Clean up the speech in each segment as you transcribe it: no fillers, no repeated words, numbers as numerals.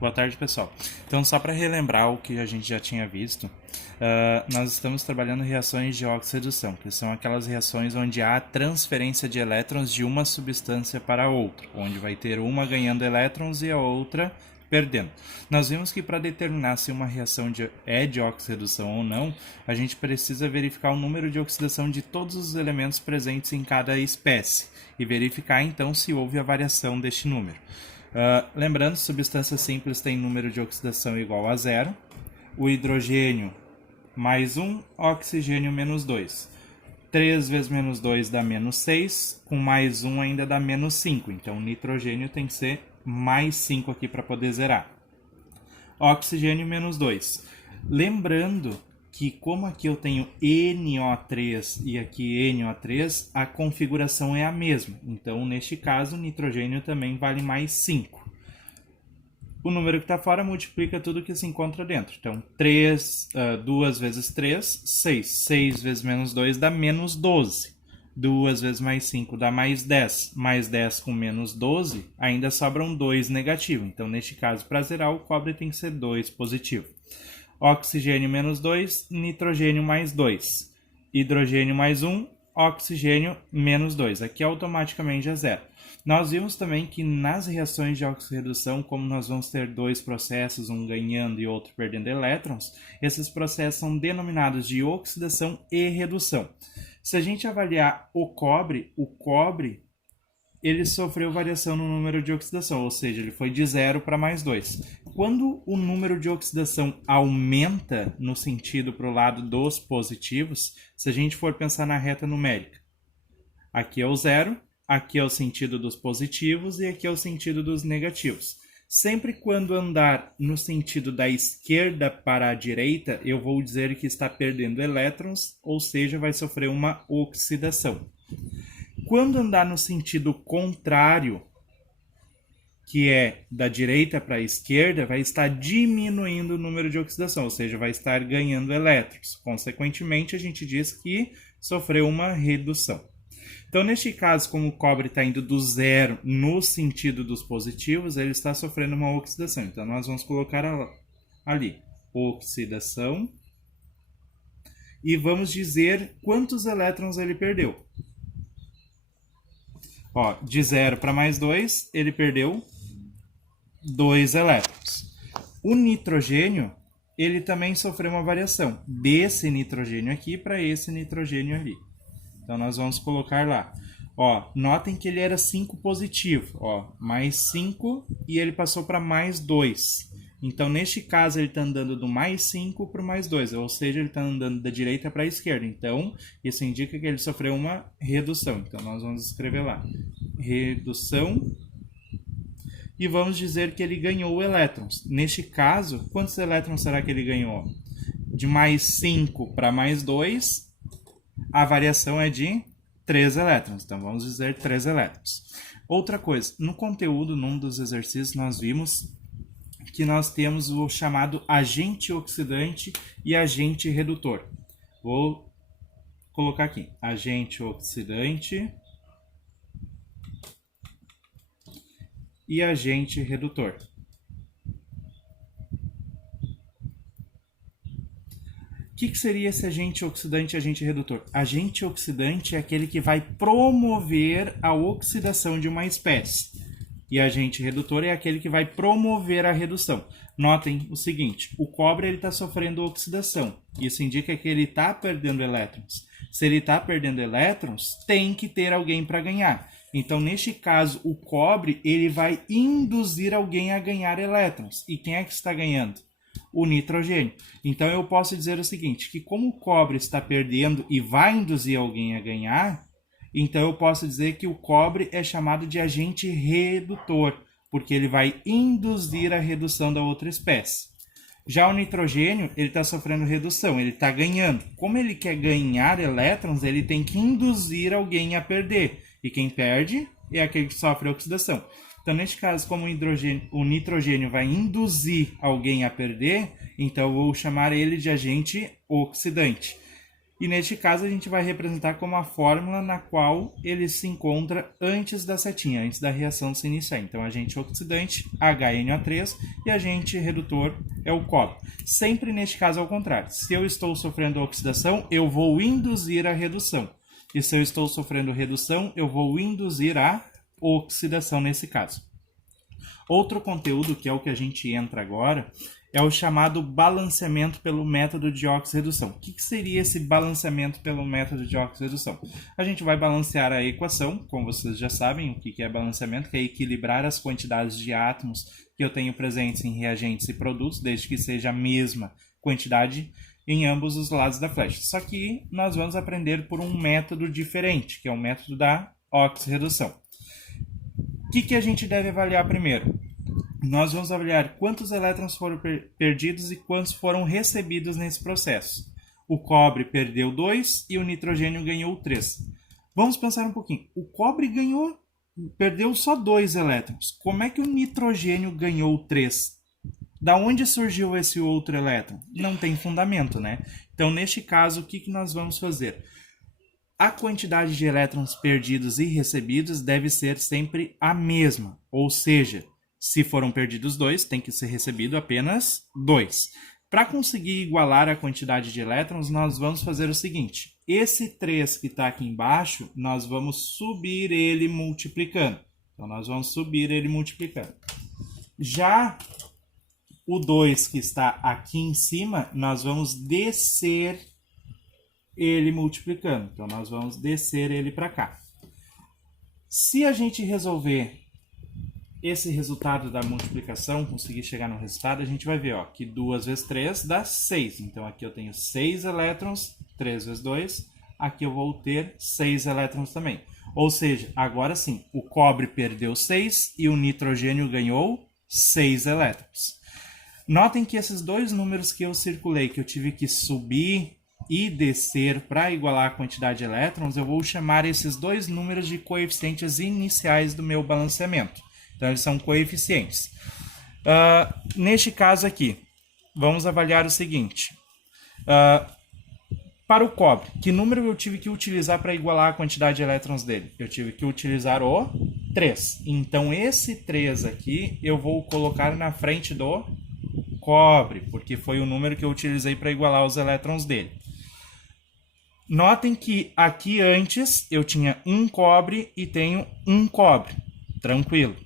Boa tarde, pessoal. Então, só para relembrar o que a gente já tinha visto, nós estamos trabalhando reações de oxirredução, que são aquelas reações onde há transferência de elétrons de uma substância para outra, onde vai ter uma ganhando elétrons e a outra perdendo. Nós vimos que para determinar se uma reação é de oxirredução ou não, a gente precisa verificar o número de oxidação de todos os elementos presentes em cada espécie e verificar então se houve a variação deste número. Lembrando, substâncias simples têm número de oxidação igual a zero, o hidrogênio mais 1, oxigênio menos 2. 3 vezes menos 2 dá menos 6, com mais 1 ainda dá menos 5, então o nitrogênio tem que ser mais 5 aqui para poder zerar. Oxigênio menos 2. Lembrando que como aqui eu tenho NO3 e aqui NO3, a configuração é a mesma. Então, neste caso, o nitrogênio também vale mais 5. O número que está fora multiplica tudo que se encontra dentro. Então, 2 vezes 3, 6. 6 vezes menos 2 dá menos 12. 2 vezes mais 5 dá mais 10. Mais 10 com menos 12, ainda sobram 2 negativo. Então, neste caso, para zerar, o cobre tem que ser 2 positivo. Oxigênio menos 2, nitrogênio mais 2. Hidrogênio mais 1, oxigênio menos 2. Aqui automaticamente é zero. Nós vimos também que nas reações de oxirredução, como nós vamos ter dois processos, um ganhando e outro perdendo elétrons, esses processos são denominados de oxidação e redução. Se a gente avaliar o cobre ele sofreu variação no número de oxidação, ou seja, ele foi de 0 para mais 2. Quando o número de oxidação aumenta no sentido para o lado dos positivos, se a gente for pensar na reta numérica, aqui é o 0, aqui é o sentido dos positivos e aqui é o sentido dos negativos. Sempre quando andar no sentido da esquerda para a direita, eu vou dizer que está perdendo elétrons, ou seja, vai sofrer uma oxidação. Quando andar no sentido contrário, que é da direita para a esquerda, vai estar diminuindo o número de oxidação, ou seja, vai estar ganhando elétrons. Consequentemente, a gente diz que sofreu uma redução. Então, neste caso, como o cobre está indo do zero no sentido dos positivos, ele está sofrendo uma oxidação. Então, nós vamos colocar ali, oxidação, e vamos dizer quantos elétrons ele perdeu. Ó, de 0 para mais 2, ele perdeu 2 elétrons. O nitrogênio, ele também sofreu uma variação desse nitrogênio aqui para esse nitrogênio ali. Então, nós vamos colocar lá. Ó, notem que ele era 5 positivo. Ó, mais 5 e ele passou para mais 2. Então, neste caso, ele está andando do mais 5 para o mais 2, ou seja, ele está andando da direita para a esquerda. Então, isso indica que ele sofreu uma redução. Então, nós vamos escrever lá. Redução. E vamos dizer que ele ganhou elétrons. Neste caso, quantos elétrons será que ele ganhou? De mais 5 para mais 2, a variação é de 3 elétrons. Então, vamos dizer 3 elétrons. Outra coisa, no conteúdo, num dos exercícios, nós vimos que nós temos o chamado agente oxidante e agente redutor. Vou colocar aqui, agente oxidante e agente redutor. O que seria esse agente oxidante e agente redutor? Agente oxidante é aquele que vai promover a oxidação de uma espécie. E agente redutor é aquele que vai promover a redução. Notem o seguinte, o cobre está sofrendo oxidação. Isso indica que ele está perdendo elétrons. Se ele está perdendo elétrons, tem que ter alguém para ganhar. Então, neste caso, o cobre ele vai induzir alguém a ganhar elétrons. E quem é que está ganhando? O nitrogênio. Então, eu posso dizer o seguinte, que como o cobre está perdendo e vai induzir alguém a ganhar, então eu posso dizer que o cobre é chamado de agente redutor, porque ele vai induzir a redução da outra espécie. Já o nitrogênio, ele está sofrendo redução, ele está ganhando. Como ele quer ganhar elétrons, ele tem que induzir alguém a perder. E quem perde é aquele que sofre oxidação. Então, neste caso, como o nitrogênio vai induzir alguém a perder, então eu vou chamar ele de agente oxidante. E neste caso a gente vai representar como a fórmula na qual ele se encontra antes da setinha, antes da reação se iniciar. Então, agente oxidante, HNO3, e agente redutor é o cobre. Sempre neste caso ao contrário. Se eu estou sofrendo oxidação, eu vou induzir a redução. E se eu estou sofrendo redução, eu vou induzir a oxidação nesse caso. Outro conteúdo, que é o que a gente entra agora, é o chamado balanceamento pelo método de oxirredução. O que seria esse balanceamento pelo método de oxirredução? A gente vai balancear a equação, como vocês já sabem o que é balanceamento, que é equilibrar as quantidades de átomos que eu tenho presentes em reagentes e produtos, desde que seja a mesma quantidade em ambos os lados da flecha. Só que nós vamos aprender por um método diferente, que é o método da oxirredução. O que a gente deve avaliar primeiro? Nós vamos avaliar quantos elétrons foram perdidos e quantos foram recebidos nesse processo. O cobre perdeu 2 e o nitrogênio ganhou 3. Vamos pensar um pouquinho. O cobre perdeu só 2 elétrons. Como é que o nitrogênio ganhou 3? Da onde surgiu esse outro elétron? Não tem fundamento, né? Então, neste caso, o que nós vamos fazer? A quantidade de elétrons perdidos e recebidos deve ser sempre a mesma, ou seja, se foram perdidos 2, tem que ser recebido apenas 2. Para conseguir igualar a quantidade de elétrons, nós vamos fazer o seguinte. Esse 3 que está aqui embaixo, nós vamos subir ele multiplicando. Então, nós vamos subir ele multiplicando. Já o 2 que está aqui em cima, nós vamos descer ele multiplicando. Então, nós vamos descer ele para cá. Se a gente resolver esse resultado da multiplicação, conseguir chegar no resultado, a gente vai ver que 2 vezes 3 dá 6. Então, aqui eu tenho 6 elétrons, 3 vezes 2. Aqui eu vou ter 6 elétrons também. Ou seja, agora sim, o cobre perdeu 6 e o nitrogênio ganhou 6 elétrons. Notem que esses dois números que eu circulei, que eu tive que subir e descer para igualar a quantidade de elétrons, eu vou chamar esses dois números de coeficientes iniciais do meu balanceamento. Então, eles são coeficientes. Neste caso aqui, vamos avaliar o seguinte. Para o cobre, que número eu tive que utilizar para igualar a quantidade de elétrons dele? Eu tive que utilizar o 3. Então, esse 3 aqui, eu vou colocar na frente do cobre, porque foi o número que eu utilizei para igualar os elétrons dele. Notem que aqui antes eu tinha um cobre e tenho um cobre. Tranquilo.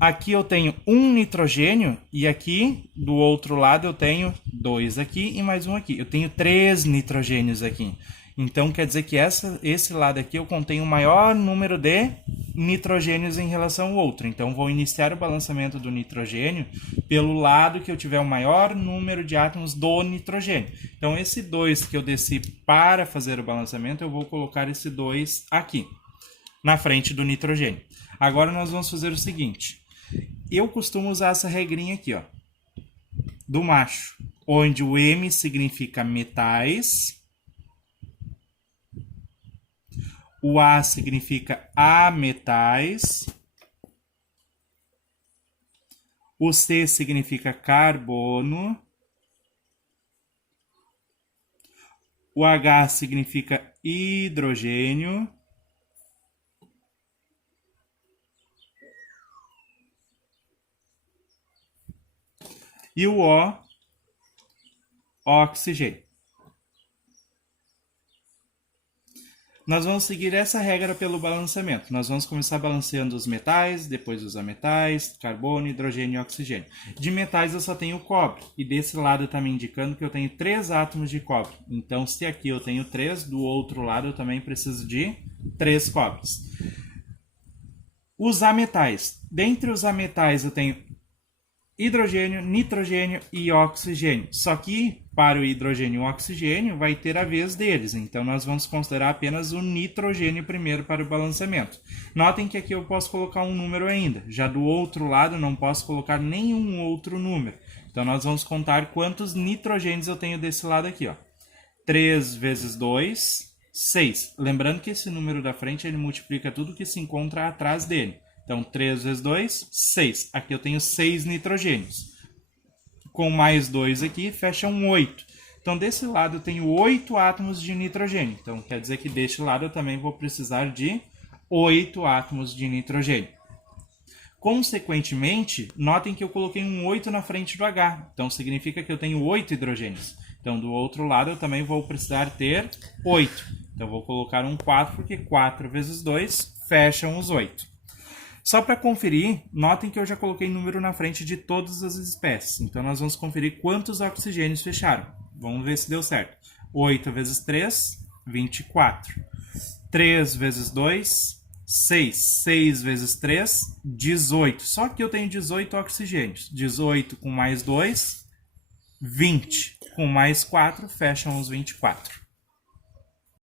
Aqui eu tenho um nitrogênio e aqui do outro lado eu tenho 2 aqui e mais um aqui. Eu tenho 3 nitrogênios aqui. Então quer dizer que esse lado aqui eu contenho o maior número de nitrogênios em relação ao outro. Então vou iniciar o balanceamento do nitrogênio pelo lado que eu tiver o maior número de átomos do nitrogênio. Então esse 2 que eu desci para fazer o balanceamento, eu vou colocar esse 2 aqui, na frente do nitrogênio. Agora nós vamos fazer o seguinte. Eu costumo usar essa regrinha aqui, do macho, onde o M significa metais, o A significa ametais, o C significa carbono, o H significa hidrogênio, e o O, oxigênio. Nós vamos seguir essa regra pelo balanceamento. Nós vamos começar balanceando os metais, depois os ametais, carbono, hidrogênio e oxigênio. De metais eu só tenho o cobre, e desse lado está me indicando que eu tenho 3 átomos de cobre. Então, se aqui eu tenho 3, do outro lado eu também preciso de 3 cobres. Os ametais. Dentre os ametais eu tenho hidrogênio, nitrogênio e oxigênio. Só que para o hidrogênio e o oxigênio vai ter a vez deles. Então nós vamos considerar apenas o nitrogênio primeiro para o balanceamento. Notem que aqui eu posso colocar um número ainda. Já do outro lado não posso colocar nenhum outro número. Então nós vamos contar quantos nitrogênios eu tenho desse lado aqui. 3 vezes 2, 6. Lembrando que esse número da frente ele multiplica tudo que se encontra atrás dele. Então, 3 vezes 2, 6. Aqui eu tenho 6 nitrogênios. Com mais 2 aqui, fecha um 8. Então, desse lado eu tenho 8 átomos de nitrogênio. Então, quer dizer que deste lado eu também vou precisar de 8 átomos de nitrogênio. Consequentemente, notem que eu coloquei um 8 na frente do H. Então, significa que eu tenho 8 hidrogênios. Então, do outro lado, eu também vou precisar ter 8. Então, eu vou colocar um 4, porque 4 vezes 2 fecham os 8. Só para conferir, notem que eu já coloquei número na frente de todas as espécies. Então, nós vamos conferir quantos oxigênios fecharam. Vamos ver se deu certo. 8 vezes 3, 24. 3 vezes 2, 6. 6 vezes 3, 18. Só que eu tenho 18 oxigênios. 18 com mais 2, 20. Com mais 4, fecham os 24.